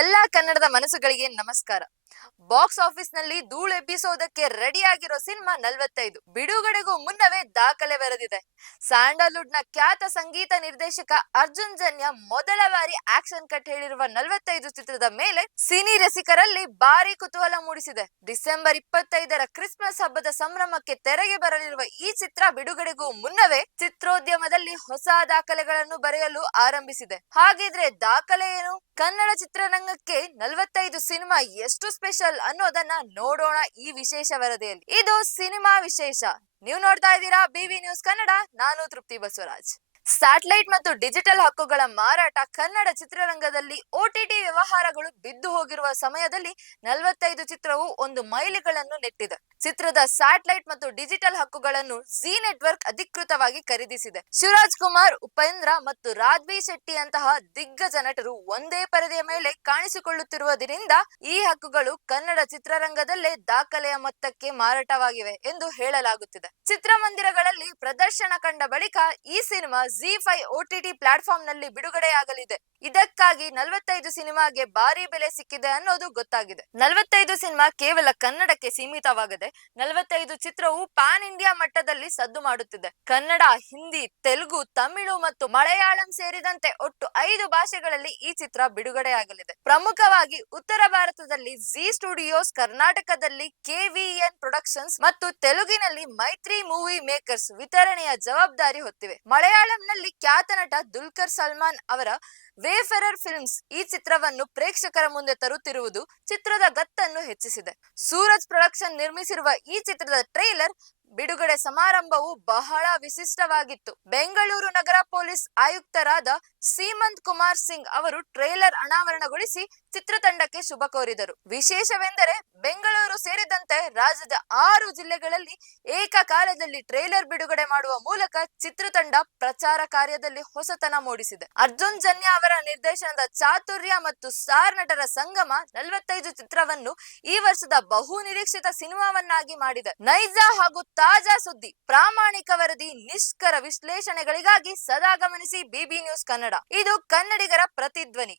ಎಲ್ಲಾ ಕನ್ನಡದ ಮನಸ್ಸುಗಳಿಗೆ ನಮಸ್ಕಾರ. ಬಾಕ್ಸ್ ಆಫೀಸ್ ನಲ್ಲಿ ಧೂಳು ಎಬ್ಬಿಸೋದಕ್ಕೆ ರೆಡಿ ಆಗಿರೋ ಸಿನಿಮಾ 45 ಬಿಡುಗಡೆಗೂ ಮುನ್ನವೇ ದಾಖಲೆ ಬರೆದಿದೆ. ಸ್ಯಾಂಡಲ್ವುಡ್ ನ ಖ್ಯಾತ ಸಂಗೀತ ನಿರ್ದೇಶಕ ಅರ್ಜುನ್ ಜನ್ಯ ಮೊದಲ ಬಾರಿ ಆಕ್ಷನ್ ಕಟ್ ಹೇಳಿರುವ 45 ಚಿತ್ರದ ಮೇಲೆ ಸಿನಿ ರಸಿಕರಲ್ಲಿ ಭಾರಿ ಕುತೂಹಲ ಮೂಡಿಸಿದೆ. ಡಿಸೆಂಬರ್ 25ರ ಕ್ರಿಸ್ಮಸ್ ಹಬ್ಬದ ಸಂಭ್ರಮಕ್ಕೆ ತೆರೆಗೆ ಬರಲಿರುವ ಈ ಚಿತ್ರ ಬಿಡುಗಡೆಗೂ ಮುನ್ನವೇ ಚಿತ್ರೋದ್ಯಮದಲ್ಲಿ ಹೊಸ ದಾಖಲೆಗಳನ್ನು ಬರೆಯಲು ಆರಂಭಿಸಿದೆ. ಹಾಗಿದ್ರೆ ದಾಖಲೆ ಏನು? ಕನ್ನಡ ಚಿತ್ರರಂಗಕ್ಕೆ 45 ಸಿನಿಮಾ ಎಷ್ಟು ಸ್ಪೆಷಲ್ ಅನ್ನೋದನ್ನ ನೋಡೋಣ ಈ ವಿಶೇಷ ವರದಿಯಲ್ಲಿ. ಇದು ಸಿನಿಮಾ ವಿಶೇಷ. ನೀವು ನೋಡ್ತಾ ಇದ್ದೀರಾ ಬಿವಿ ನ್ಯೂಸ್ ಕನ್ನಡ. ನಾನು ತೃಪ್ತಿ ಬಸವರಾಜ್. ಸ್ಯಾಟಲೈಟ್ ಮತ್ತು ಡಿಜಿಟಲ್ ಹಕ್ಕುಗಳ ಮಾರಾಟ ಕನ್ನಡ ಚಿತ್ರರಂಗದಲ್ಲಿ OTT ವ್ಯವಹಾರಗಳು ಬಿದ್ದು ಹೋಗಿರುವ ಸಮಯದಲ್ಲಿ 45 ಚಿತ್ರವು ಒಂದು ಮೈಲಿಗಲ್ಲನ್ನು ನೆಟ್ಟಿದೆ. ಚಿತ್ರದ ಸ್ಯಾಟಲೈಟ್ ಮತ್ತು ಡಿಜಿಟಲ್ ಹಕ್ಕುಗಳನ್ನು ಜಿ ನೆಟ್ವರ್ಕ್ ಅಧಿಕೃತವಾಗಿ ಖರೀದಿಸಿದೆ. ಶಿವರಾಜ್ ಕುಮಾರ್, ಉಪೇಂದ್ರ ಮತ್ತು ರಾಜ್ಬಿ ಶೆಟ್ಟಿ ಅಂತಹ ದಿಗ್ಗಜ ನಟರು ಒಂದೇ ಪರದೆಯ ಮೇಲೆ ಕಾಣಿಸಿಕೊಳ್ಳುತ್ತಿರುವುದರಿಂದ ಈ ಹಕ್ಕುಗಳು ಕನ್ನಡ ಚಿತ್ರರಂಗದಲ್ಲೇ ದಾಖಲೆಯ ಮೊತ್ತಕ್ಕೆ ಮಾರಾಟವಾಗಿವೆ ಎಂದು ಹೇಳಲಾಗುತ್ತಿದೆ. ಚಿತ್ರಮಂದಿರಗಳಲ್ಲಿ ಪ್ರದರ್ಶನ ಕಂಡ ಬಳಿಕ ಈ ಸಿನಿಮಾ ZEE5 OTT ಪ್ಲಾಟ್ಫಾರ್ಮ್ ನಲ್ಲಿ ಬಿಡುಗಡೆಯಾಗಲಿದೆ. ಇದಕ್ಕಾಗಿ 45 ಸಿನಿಮಾಗೆ ಭಾರಿ ಬೆಲೆ ಸಿಕ್ಕಿದೆ ಅನ್ನೋದು ಗೊತ್ತಾಗಿದೆ. 45 ಸಿನಿಮಾ ಕೇವಲ ಕನ್ನಡಕ್ಕೆ ಸೀಮಿತವಾಗದೆ 45 ಚಿತ್ರವು ಪ್ಯಾನ್ ಇಂಡಿಯಾ ಮಟ್ಟದಲ್ಲಿ ಸದ್ದು ಮಾಡುತ್ತಿದೆ. ಕನ್ನಡ, ಹಿಂದಿ, ತೆಲುಗು, ತಮಿಳು ಮತ್ತು ಮಲಯಾಳಂ ಸೇರಿದಂತೆ ಒಟ್ಟು 5 ಭಾಷೆಗಳಲ್ಲಿ ಈ ಚಿತ್ರ ಬಿಡುಗಡೆಯಾಗಲಿದೆ. ಪ್ರಮುಖವಾಗಿ ಉತ್ತರ ಭಾರತದಲ್ಲಿ ಜಿ ಸ್ಟುಡಿಯೋಸ್, ಕರ್ನಾಟಕದಲ್ಲಿ KVN ಪ್ರೊಡಕ್ಷನ್ಸ್ ಮತ್ತು ತೆಲುಗಿನಲ್ಲಿ ಮೈತ್ರಿ ಮೂವಿ ಮೇಕರ್ಸ್ ವಿತರಣೆಯ ಜವಾಬ್ದಾರಿ ಹೊತ್ತಿವೆ. ಮಲಯಾಳಂನಲ್ಲಿ ಖ್ಯಾತ ನಟ ದುಲ್ಕರ್ ಸಲ್ಮಾನ್ ಅವರ ವೇಫೆರರ್ ಫಿಲ್ಮ್ಸ್ ಈ ಚಿತ್ರವನ್ನು ಪ್ರೇಕ್ಷಕರ ಮುಂದೆ ತರುತ್ತಿರುವುದು ಚಿತ್ರದ ಗತ್ತನ್ನು ಹೆಚ್ಚಿಸಿದೆ. ಸೂರಜ್ ಪ್ರೊಡಕ್ಷನ್ ನಿರ್ಮಿಸಿರುವ ಈ ಚಿತ್ರದ ಟ್ರೈಲರ್ ಬಿಡುಗಡೆ ಸಮಾರಂಭವು ಬಹಳ ವಿಶಿಷ್ಟವಾಗಿತ್ತು. ಬೆಂಗಳೂರು ನಗರ ಪೊಲೀಸ್ ಆಯುಕ್ತರಾದ ಸೀಮಂತ್ ಕುಮಾರ್ ಸಿಂಗ್ ಅವರು ಟ್ರೈಲರ್ ಅನಾವರಣಗೊಳಿಸಿ ಚಿತ್ರತಂಡಕ್ಕೆ ಶುಭ ಕೋರಿದರು. ವಿಶೇಷವೆಂದರೆ ಬೆಂಗಳೂರು ಸೇರಿದಂತೆ ರಾಜ್ಯದ 6 ಜಿಲ್ಲೆಗಳಲ್ಲಿ ಏಕಕಾಲದಲ್ಲಿ ಟ್ರೈಲರ್ ಬಿಡುಗಡೆ ಮಾಡುವ ಮೂಲಕ ಚಿತ್ರತಂಡ ಪ್ರಚಾರ ಕಾರ್ಯದಲ್ಲಿ ಹೊಸತನ ಮೂಡಿಸಿದೆ. ಅರ್ಜುನ್ ಜನ್ಯ ಅವರ ನಿರ್ದೇಶನದ ಚಾತುರ್ಯ ಮತ್ತು ಸ್ಟಾರ್ ನಟರ ಸಂಗಮ 45 ಚಿತ್ರವನ್ನು ಈ ವರ್ಷದ ಬಹು ನಿರೀಕ್ಷಿತ ಸಿನಿಮಾವನ್ನಾಗಿ ಮಾಡಿದೆ. ನೈಜ ಹಾಗೂ ತಾಜಾ ಸುದ್ದಿ, ಪ್ರಾಮಾಣಿಕ ವರದಿ, ನಿಷ್ಕರ ವಿಶ್ಲೇಷಣೆಗಳಿಗಾಗಿ ಸದಾ ಗಮನಿಸಿ ಬಿಬಿ ನ್ಯೂಸ್ ಕನ್ನಡ. ಇದು ಕನ್ನಡಿಗರ ಪ್ರತಿಧ್ವನಿ.